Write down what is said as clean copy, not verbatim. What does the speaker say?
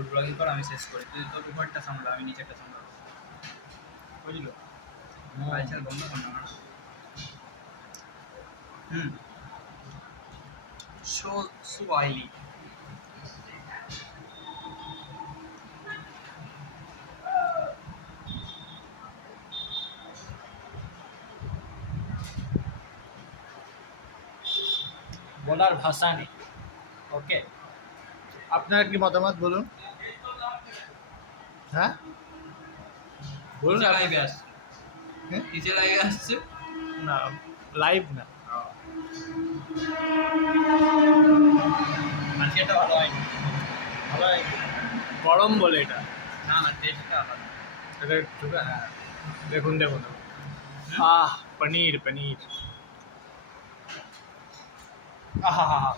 Food blogging কর, আমি শেষ করি, তুই তোর উপরটা সামলা, আমি নিচেরটা সামলাবো, বুঝলো? আচ্ছা বন্ধ কর না। So oily. বলার ভাষা নেই। ওকে, আপনার কি মতামত বলুন। হ্যাঁ বলুন। কিসে লাইভে আসছে? হ্যাঁ? কিসে লাইভে আসছে? না, লাইভ না। আজকে এটা ভালো হয়নি। ভালো হয়। গরম বলে এটা। না না, টেস্টটা আলাদা। এটা ঢুকে, হ্যাঁ দেখুন দেখুন দেখুন। পনির পনির। আহা হা হা।